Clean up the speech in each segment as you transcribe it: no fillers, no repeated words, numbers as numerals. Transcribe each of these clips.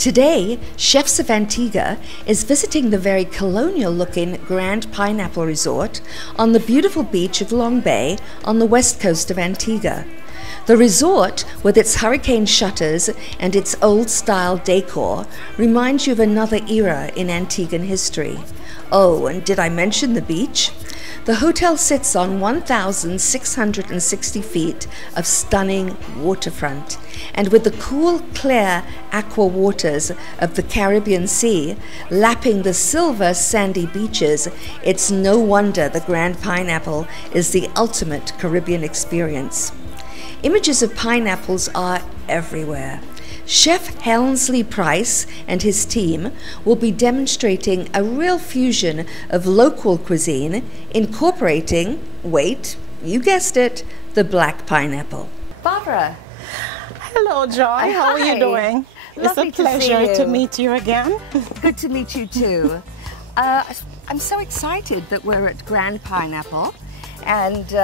Today, Chefs of Antigua is visiting the very colonial-looking Grand Pineapple Resort on the beautiful beach of Long Bay on the west coast of Antigua. The resort, with its hurricane shutters and its old-style decor, reminds you of another era in Antiguan history. Oh, and did I mention the beach? The hotel sits on 1,660 feet of stunning waterfront, and with the cool, clear aqua waters of the Caribbean Sea lapping the silver sandy beaches, it's no wonder the Grand Pineapple is the ultimate Caribbean experience. Images of pineapples are everywhere. Chef Helmsley Price and his team will be demonstrating a real fusion of local cuisine, incorporating, wait, you guessed it, the black pineapple. Barbara. Hello, Joy. How are you doing? Lovely it's a pleasure to meet you again. Good to meet you too. I'm so excited that we're at Grand Pineapple, and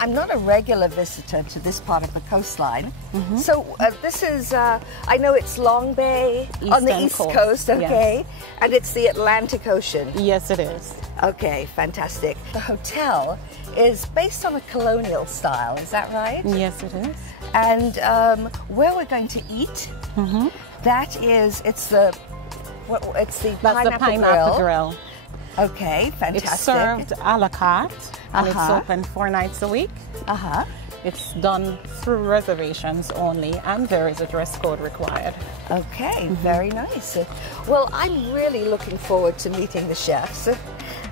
I'm not a regular visitor to this part of the coastline. So this is, I know it's Long Bay on the East Coast, okay? Yes. And it's the Atlantic Ocean. Yes, it is. Okay, fantastic. The hotel is based on a colonial style, is that right? Yes, it is. And where we're going to eat, that is, it's the pineapple grill. Okay, fantastic. It's served a la carte, and it's open 4 nights a week. It's done through reservations only, and there is a dress code required. Okay, very nice. Well, I'm really looking forward to meeting the chefs.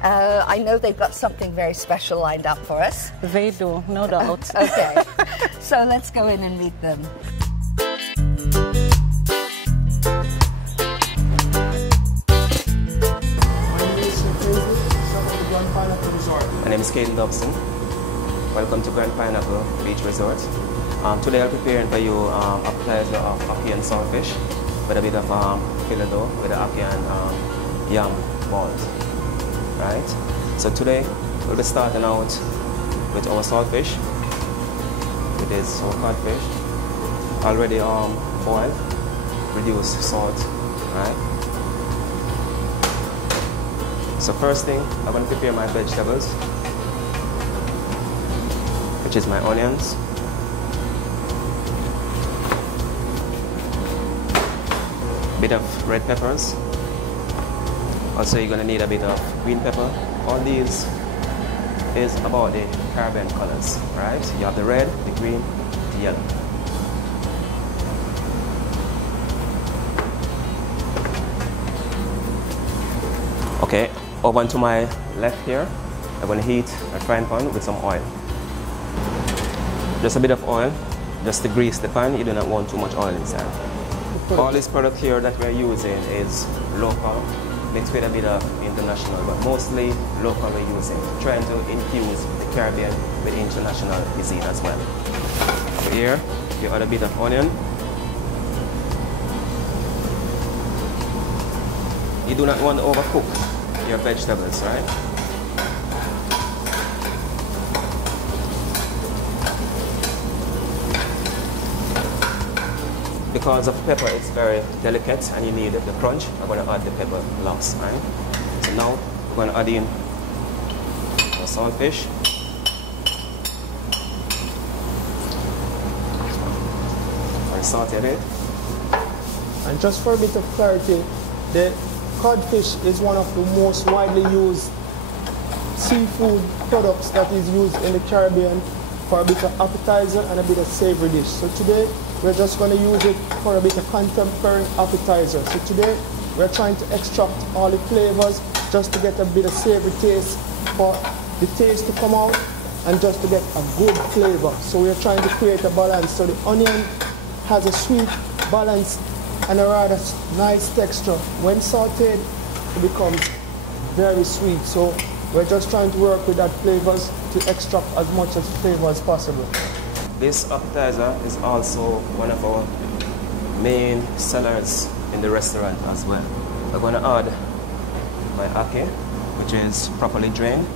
I know they've got something very special lined up for us. They do, no doubt. Okay, so let's go in and meet them. My name is Caden Dobson. Welcome to Grand Pineapple Beach Resort. Today I'm preparing for you a pleasure of ackee and saltfish with a bit of filet dough with the ackee and yam balls. Right? So today we'll be starting out with our saltfish. It is our codfish, already boiled, reduced salt. Right? So first thing, I'm going to prepare my vegetables, which is my onions, a bit of red peppers. Also, you're going to need a bit of green pepper. All these is about the Caribbean colors, right? You have the red, the green, the yellow. Okay. Over to my left here, I'm going to heat a frying pan with some oil. Just a bit of oil, just to grease the pan. You do not want too much oil inside. All this product here that we're using is local, mixed with a bit of international, but mostly local we're using, trying to infuse the Caribbean with international cuisine as well. So here, you add a bit of onion. You do not want to overcook your vegetables, right? Because of pepper, it's very delicate and you need the crunch. I'm going to add the pepper last, right? So now we're going to add in the saltfish. And saute it. And just for a bit of clarity, the codfish is one of the most widely used seafood products that is used in the Caribbean for a bit of appetizer and a bit of savory dish. So today we're just going to use it for a bit of contemporary appetizer. So today we're trying to extract all the flavors just to get a bit of savory taste, for the taste to come out and just to get a good flavor. So we're trying to create a balance. So the onion has a sweet balance and a rather nice texture. When sauteed, it becomes very sweet. So we're just trying to work with that flavors to extract as much as flavor as possible. This appetizer is also one of our main sellers in the restaurant as well. We're going to add my ackee, which is properly drained,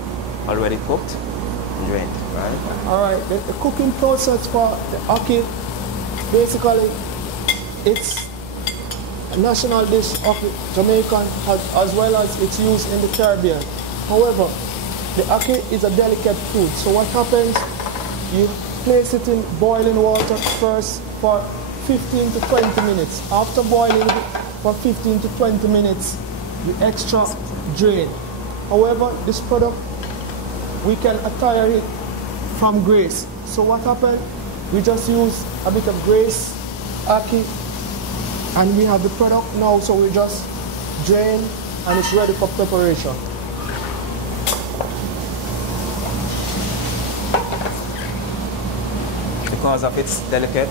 already cooked and drained, right? All right, the cooking process for the ackee, basically, it's national dish of Jamaican as well as it's used in the Caribbean. However, the ackee is a delicate food. So what happens, you place it in boiling water first for 15 to 20 minutes. After boiling it for 15 to 20 minutes, the extra drain. However, this product, we can attire it from grace. So what happened, we just use a bit of grace, ackee, and we have the product now, so we just drain and it's ready for preparation. Because of its delicate,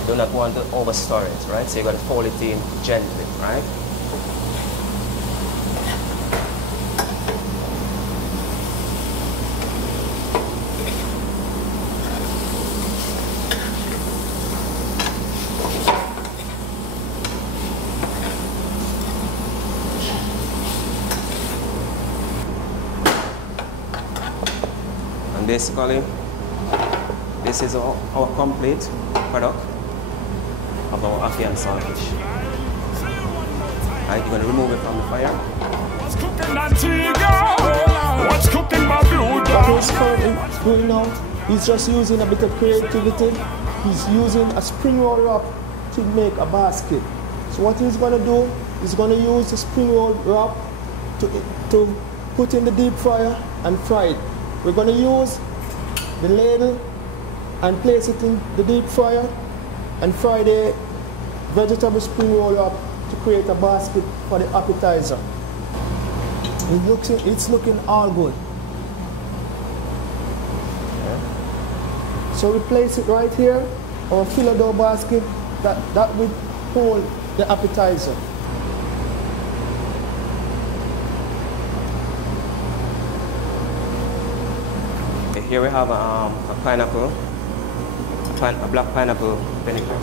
you do not want to overstore it, right? So you got to fold it in gently, right? And basically, this is our complete product of our ackee and saltfish. Right, you're going to remove it from the fire. What's cooking Antigua? What's cooking Barbuda? What he's currently doing now, he's just using a bit of creativity. He's using a spring roll wrap to make a basket. So what he's going to do, he's going to use the spring roll wrap to put in the deep fryer and fry it. We're going to use the ladle and place it in the deep fryer and fry the vegetable spring roll up to create a basket for the appetizer. It's looking all good. So we place it right here, our fillet dough basket, that will hold the appetizer. Here we have a pineapple, a black pineapple vinegar.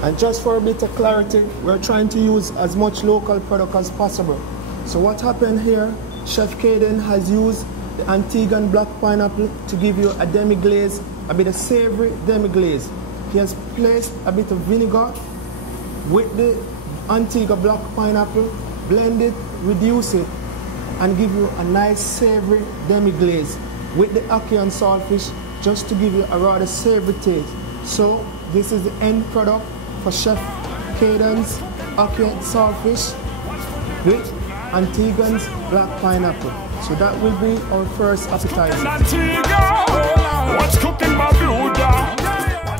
And just for a bit of clarity, we're trying to use as much local product as possible. So what happened here, Chef Caden has used the Antiguan black pineapple to give you a demi-glaze, a bit of savory demi-glaze. He has placed a bit of vinegar with the Antigua black pineapple, blend it, reduce it, and give you a nice savory demi-glaze with the ackee and saltfish, just to give you a rather savory taste. So this is the end product for Chef Caden's ackee and saltfish with Antiguan's black pineapple. So that will be our first appetizer. What's cooking Barbuda?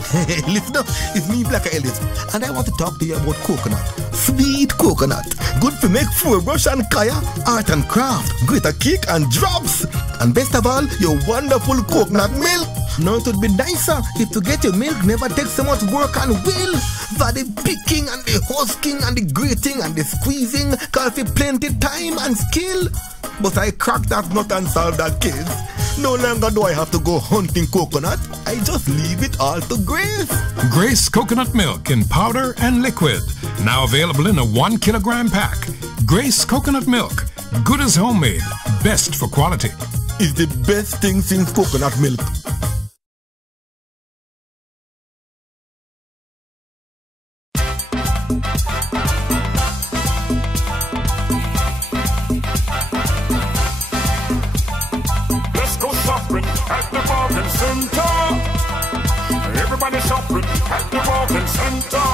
Hey, listen up, it's me, Black Ellis, and I want to talk to you about coconut. Sweet coconut, good to make food, brush and kaya, art and craft, greater cake and drops. And best of all, your wonderful coconut milk. Now it would be nicer if to get your milk never takes so much work and will. For the picking and the husking and the grating and the squeezing, call for plenty time and skill. But I cracked that nut and solved that case. No longer do I have to go hunting coconut, I just leave it all to Grace. Grace coconut milk in powder and liquid. Now available in a 1 kilogram pack. Grace coconut milk. Good as homemade. Best for quality. It's the best thing since coconut milk. At the bargain center, everybody shopping at the bargain center.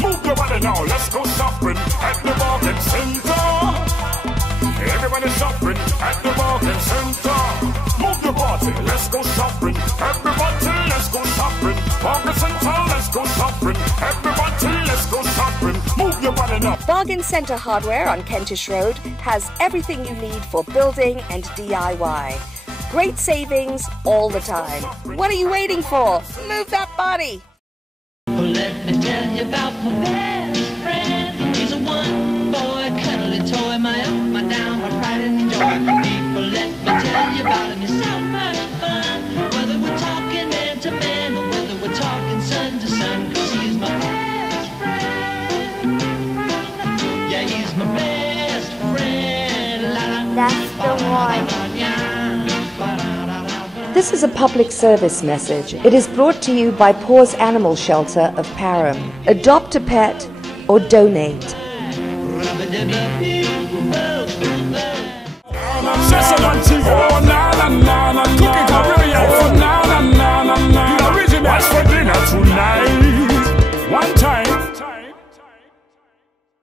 Move your body now, let's go shopping at the bargain center. Everybody shopping at the bargain center. Move your body, let's go shopping. Everybody, let's go shopping. Bargain center, let's go shopping. Everybody, let's go shopping. Move your body now. Bargain Centre Hardware on Kentish Road has everything you need for building and DIY. Great savings all the time. What are you waiting for? Move that body. Well, let me tell you about my best friend. He's a one-boy cuddly toy, my up, my down, my best friend. That's the one. This is a public service message. It is brought to you by Paws Animal Shelter of Parham. Adopt a pet or donate.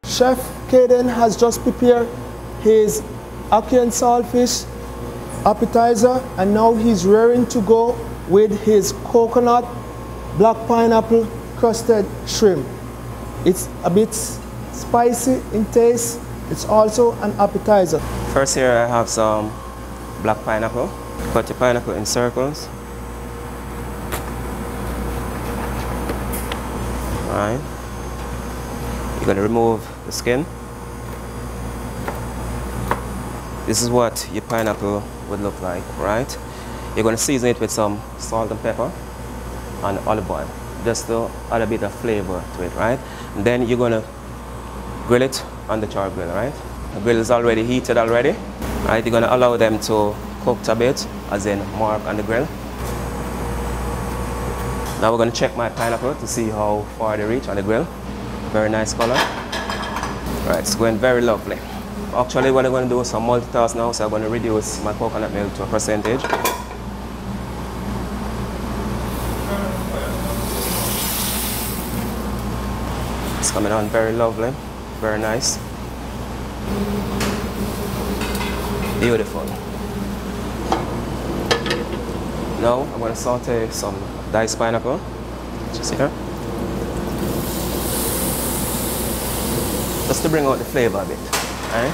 Chef Caden has just prepared his ackee and saltfish appetizer, and now he's raring to go with his coconut black pineapple crusted shrimp. It's a bit spicy in taste. It's also an appetizer. First here I have some black pineapple. Cut your pineapple in circles. Alright. You're going to remove the skin. This is what your pineapple would look like, right? You're going to season it with some salt and pepper and olive oil, just to add a bit of flavor to it, right? And then you're going to grill it on the char grill, right? The grill is already heated already, right? You're going to allow them to cook a bit, as in mark on the grill. Now we're going to check my pineapple to see how far they reach on the grill. Very nice color. Right, it's going very lovely. Actually, what I'm going to do is some multitask now, so I'm going to reduce my coconut milk to a percentage. It's coming on very lovely, very nice. Beautiful. Now I'm going to saute some diced pineapple, just here. Just to bring out the flavor a bit. Right?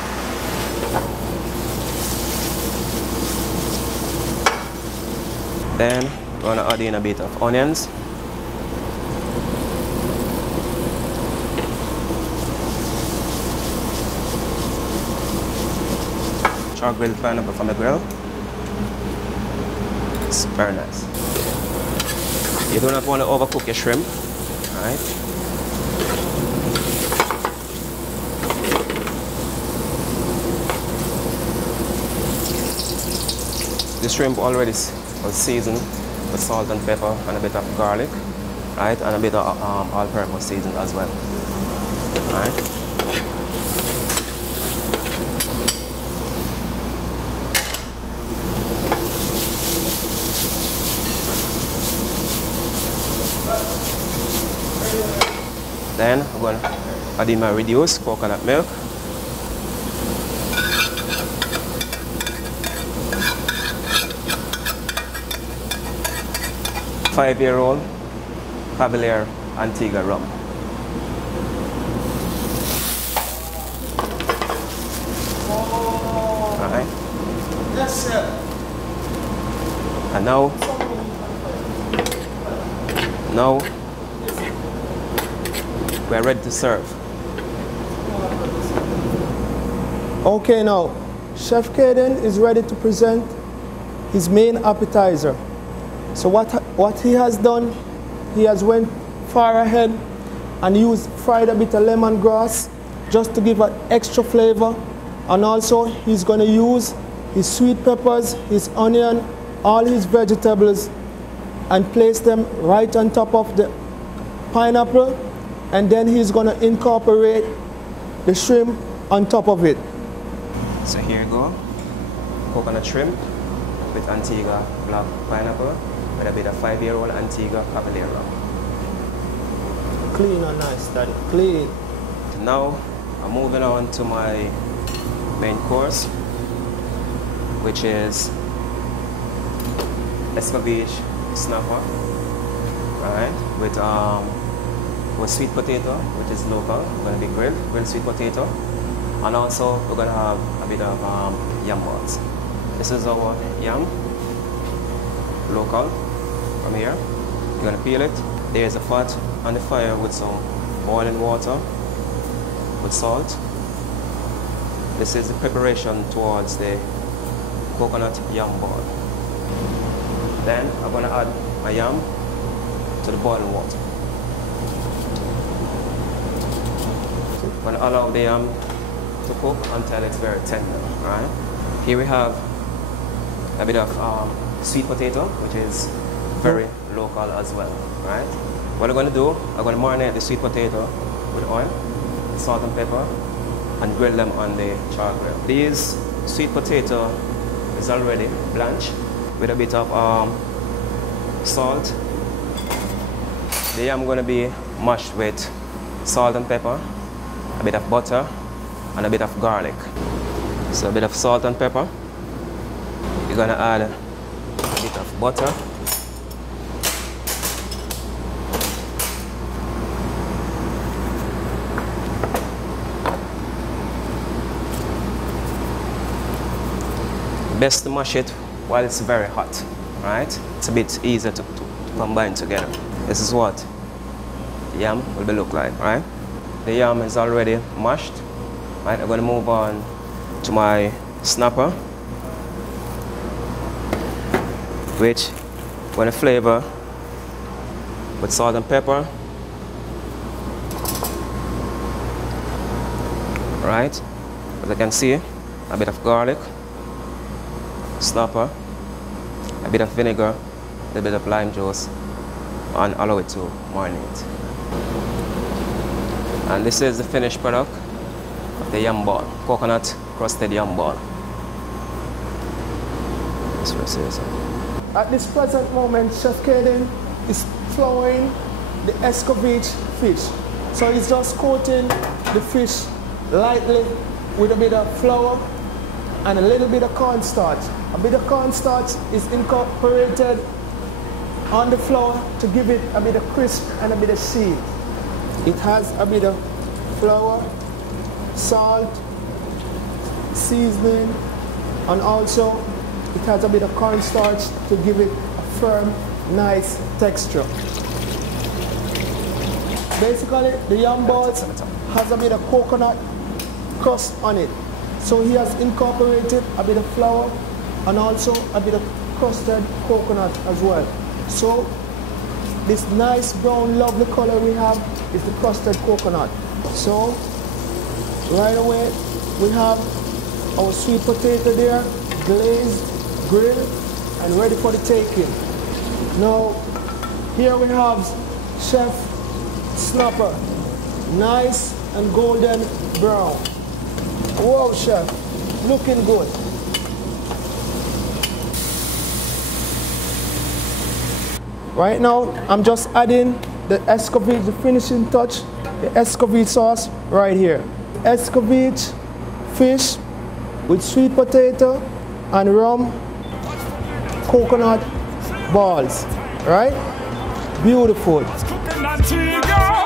Then we're going to add in a bit of onions. Char grilled pineapple from the grill. It's very nice. You do not want to overcook your shrimp, right? The shrimp already was seasoned with salt and pepper and a bit of garlic, right? And a bit of all-purpose seasoning as well, right? Then I'm going to add in my reduced coconut milk. Five-year-old Cavalier Antigua rum. Alright. Yes, sir. And now we're ready to serve. Okay, now Chef Caden is ready to present his main appetizer. So what he has done, he has went far ahead and fried a bit of lemongrass just to give an extra flavor, and also he's going to use his sweet peppers, his onion, all his vegetables, and place them right on top of the pineapple, and then he's going to incorporate the shrimp on top of it. So here you go, coconut shrimp with Antigua black pineapple with a bit of 5-year-old Antigua Cavalier rum. Clean and nice, Daddy, clean. Now I'm moving on to my main course, which is escabeche snapper, right? With sweet potato, which is local. We're going to be grilled sweet potato, and also we're going to have a bit of yam balls. This is our yam, local, from here. You're going to peel it. There's a pot on the fire with some boiling water with salt. This is the preparation towards the coconut yam ball. Then I'm going to add my yam to the boiling water. I'm going to allow the yam to cook until it's very tender, right? Here we have a bit of sweet potato, which is very local as well, right? What I'm going to do, I'm going to marinate the sweet potato with oil, salt and pepper, and grill them on the char grill. These sweet potato is already blanched with a bit of salt. The yam going to be mashed with salt and pepper, a bit of butter, and a bit of garlic. So a bit of salt and pepper. You're going to add a bit of butter. Best to mash it while it's very hot, right? It's a bit easier to combine together. This is what the yam will be look like, right? The yam is already mashed, right? I'm going to move on to my snapper, which I'm going to flavor with salt and pepper, right? As I can see, a bit of garlic, snapper, a bit of vinegar, a bit of lime juice, and allow it to marinate. And this is the finished product of the yam ball, coconut crusted yam ball. At this present moment, Chef Caden is flouring the escovitch fish. So he's just coating the fish lightly with a bit of flour and a little bit of cornstarch. A bit of cornstarch is incorporated on the flour to give it a bit of crisp and a bit of seed. It has a bit of flour, salt, seasoning, and also it has a bit of cornstarch to give it a firm, nice texture. Basically, the yam balls has a bit of coconut crust on it. So he has incorporated a bit of flour and also a bit of crusted coconut as well. So this nice brown lovely color we have is the crusted coconut. So right away we have our sweet potato there, glazed, grilled, and ready for the taking. Now here we have Chef Snapper, nice and golden brown. Wow, Chef, looking good. Right now, I'm just adding the escovitch, the finishing touch, the escovitch sauce right here. Escovitch fish with sweet potato and rum coconut balls, right? Beautiful. What's cooking Antigua?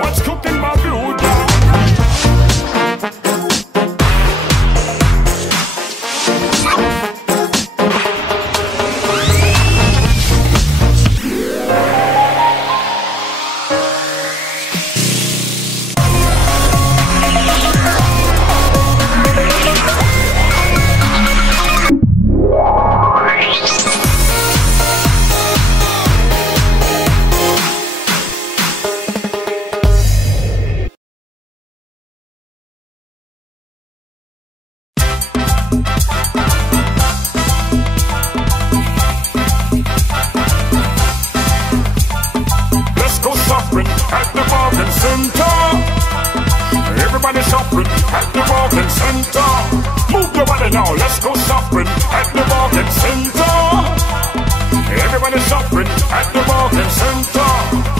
What's cooking Barbuda? At the bargain center, everybody shopping at the bargain center. Move your body now, let's go shopping at the bargain center. Everybody shopping at the bargain center.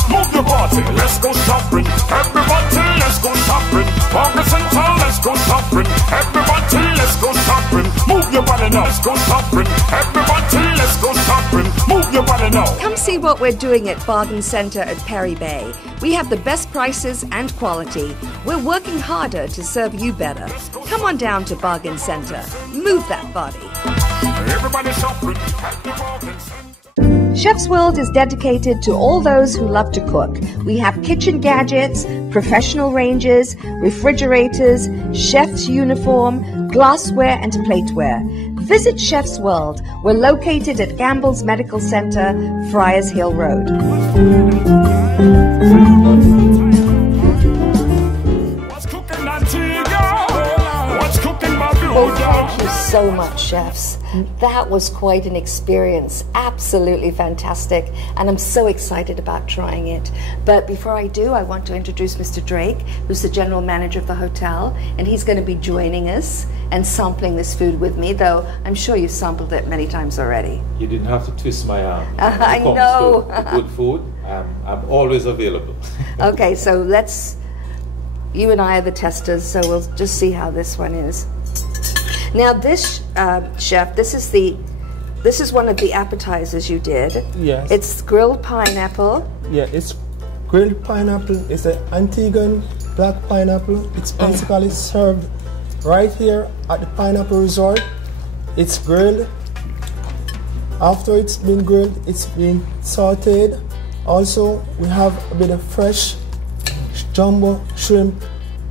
Move your body, let's go shopping. Everybody, let's go shopping. Bargain center, let's go shopping. Everybody, let's go shopping. Move your body now, let's go shopping. Everybody, let's go shopping. Move your body now. Come see what we're doing at Bargain Centre at Perry Bay. We have the best prices and quality. We're working harder to serve you better. Come on down to Bargain Centre. Move that body. Everybody shopping at the bargain center. Chef's World is dedicated to all those who love to cook. We have kitchen gadgets, professional ranges, refrigerators, chef's uniform, glassware and plateware. Visit Chef's World. We're located at Gamble's Medical Center, Friars Hill Road. What's cooking Antigua? Thank you so much, chefs. That was quite an experience. Absolutely fantastic. And I'm so excited about trying it. But before I do, I want to introduce Mr. Drake, who's the general manager of the hotel. And he's going to be joining us and sampling this food with me, though I'm sure you've sampled it many times already. You didn't have to twist my arm. I know. To good food, I'm always available. Okay, so you and I are the testers, so we'll just see how this one is. Now this, chef, this is one of the appetizers you did. Yes. It's grilled pineapple. Yeah, it's grilled pineapple. It's an Antiguan black pineapple. It's basically served right here at the Pineapple Resort. It's grilled. After it's been grilled, it's been sauteed. Also, we have a bit of fresh jumbo shrimp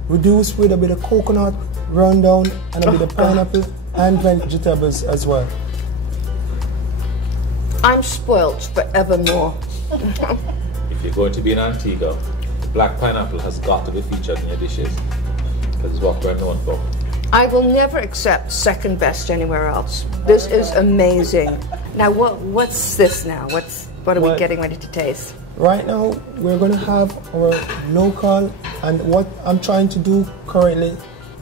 reduced with a bit of coconut rundown and a bit of pineapple and vegetables as well. I'm spoilt forevermore. If you're going to be in Antigua, the black pineapple has got to be featured in your dishes because it's what we're known for. I will never accept second best anywhere else. This is amazing. Now, what's this now? What are we getting ready to taste? Right now, we're going to have our local, and what I'm trying to do currently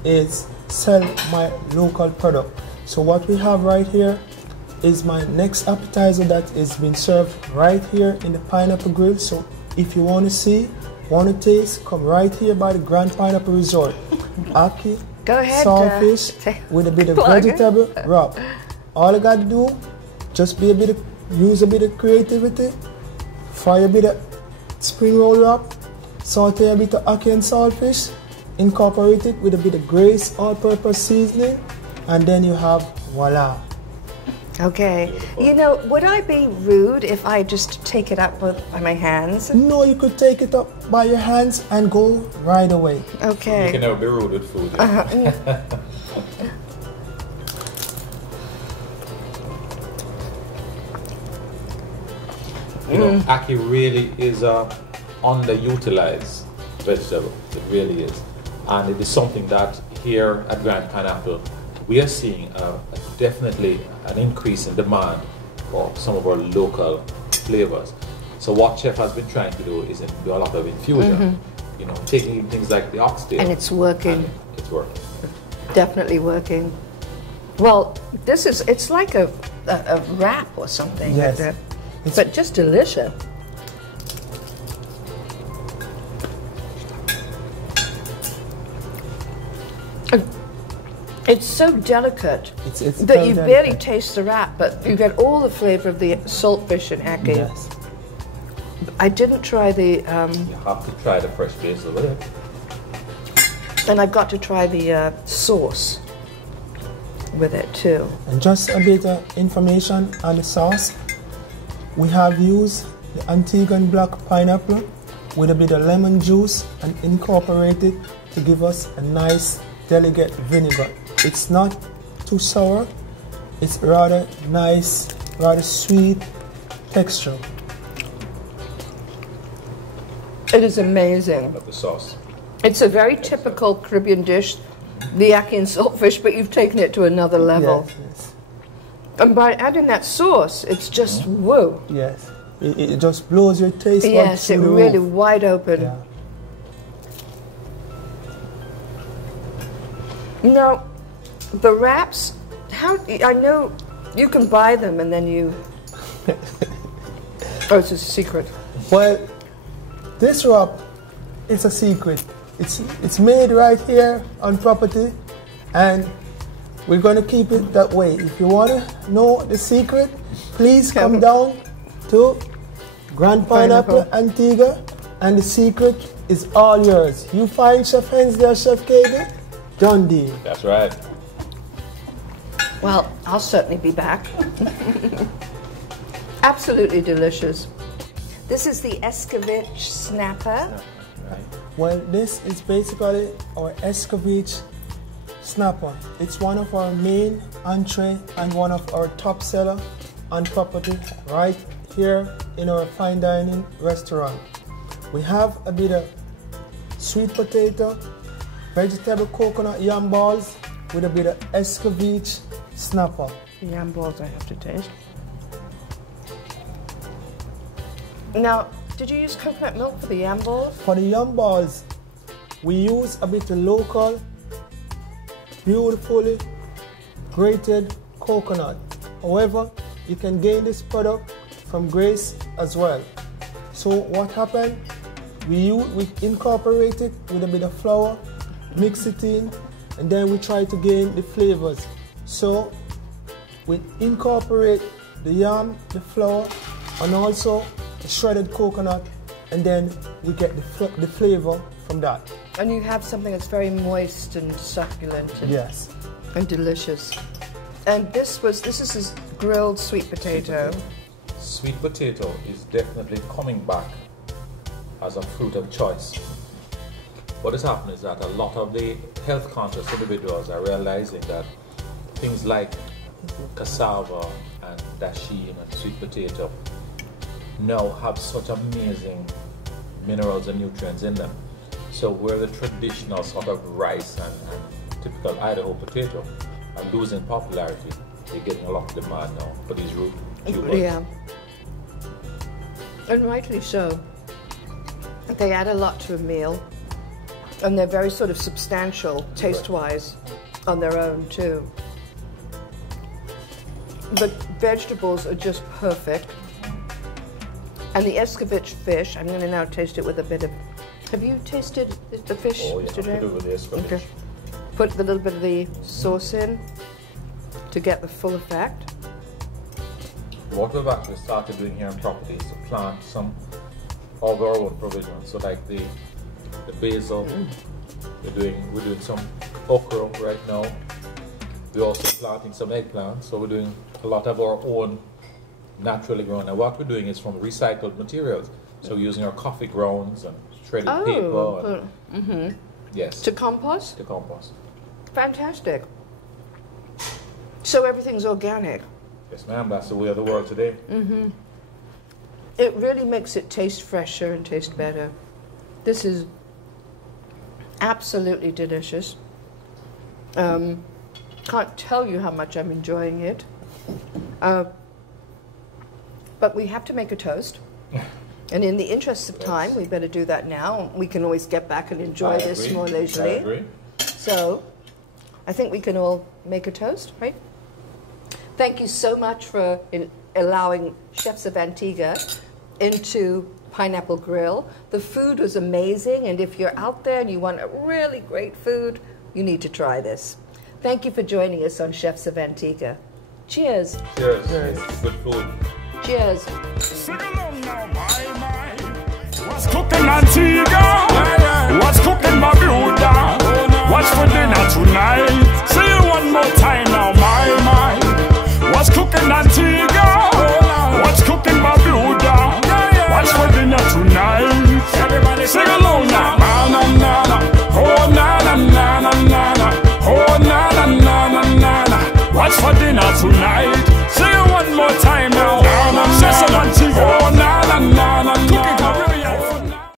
is sell my local product. So what we have right here is my next appetizer that is being served right here in the Pineapple Grill. So if you want to see, want to taste, come right here by the Grand Pineapple Resort. Aki, go ahead, saltfish with a bit of vegetable wrap. All I got to do, just use a bit of creativity, fry a bit of spring roll wrap, saute a bit of ackee and saltfish, incorporate it with a bit of Grace all-purpose seasoning, and then you have voila. Okay. You know, would I be rude if I just take it up by my hands? No, you could take it up by your hands and go right away. Okay. You can never be rude with food. You know, ackee really is a underutilized vegetable. It really is. And it is something that here at Grand Pineapple, we are seeing definitely an increase in demand for some of our local flavors. So what Chef has been trying to do is do a lot of infusion, you know, taking things like the oxtail. And it's working. And it's working. Definitely working. Well, it's like a wrap or something. Yes. But just delicious. It's so delicate that you barely taste the wrap, but you get all the flavor of the saltfish and ackee. Yes. I didn't try the... You have to try the fresh basil with it. And I've got to try the sauce with it too. And just a bit of information on the sauce. We have used the Antiguan black pineapple with a bit of lemon juice and incorporated to give us a nice delicate vinegar. It's not too sour, it's rather nice, rather sweet texture. It is amazing. I love the sauce. It's a very typical Caribbean dish, the ackee and saltfish, but you've taken it to another level. Yes. And by adding that sauce, it's just whoa. Yes, it just blows your taste buds. Yes, it really wide open. Yeah. Now, the wraps, I know you can buy them and then you... Oh, it's a secret. Well, this wrap is a secret. It's made right here on property, and we're going to keep it that way. If you want to know the secret, please come down to Grand Pineapple Antigua, and the secret is all yours. You find Chef Hens there, Chef Katie, done deal. That's right. Well, I'll certainly be back. Absolutely delicious. This is the escovitch snapper. Right. Well, this is basically our escovitch snapper. It's one of our main entree and one of our top seller on property right here in our fine dining restaurant. We have a bit of sweet potato, vegetable coconut yam balls, with a bit of escovitch snapper. The yam balls I have to taste. Now, did you use coconut milk for the yam balls? For the yam balls, we use a bit of local, beautifully grated coconut. However, you can gain this product from Grace as well. So what happened? We incorporate it with a bit of flour, mix it in, and then we try to gain the flavors. So we incorporate the yam, the flour, and also the shredded coconut, and then we get the flavor from that. And you have something that's very moist and succulent. And, yes. And delicious. And this is his grilled sweet potato. Sweet potato is definitely coming back as a fruit of choice. What has happened is that a lot of the health conscious individuals are realizing that things like cassava and dasheen and sweet potato now have such amazing minerals and nutrients in them. So where the traditional sort of rice and typical Idaho potato are losing popularity, they're getting a lot of demand now for these root tubers. Yeah. And rightly so. They add a lot to a meal, and they're very sort of substantial taste-wise on their own too. The vegetables are just perfect. And the escovitch fish, I'm going to now taste it with a bit of... Have you tasted the fish, Oh yeah, Mr. Dave? with the escovitch. Okay. Put a little bit of the sauce in to get the full effect. What we've actually started doing here on property is to plant some of our own provisions. So like the basil, we're doing some okra right now. We're also planting some eggplant, so we're doing a lot of our own naturally grown. And what we're doing is from recycled materials. So we're using our coffee grounds and shredded paper. And, yes. To compost? To compost. Fantastic. So everything's organic. Yes, ma'am. That's the way of the world today. It really makes it taste fresher and taste better. This is absolutely delicious. Can't tell you how much I'm enjoying it. But we have to make a toast. And in the interest of time, we better do that now. We can always get back and enjoy this more leisurely. I agree. So I think we can all make a toast, right? Thank you so much for allowing Chefs of Antigua into Pineapple Grill. The food was amazing, and if you're out there and you want a really great food, you need to try this. Thank you for joining us on Chefs of Antigua. Cheers. Cheers. Good food. Cheers. Sing along now, my. What's cooking Antigua? What's cooking Barbuda?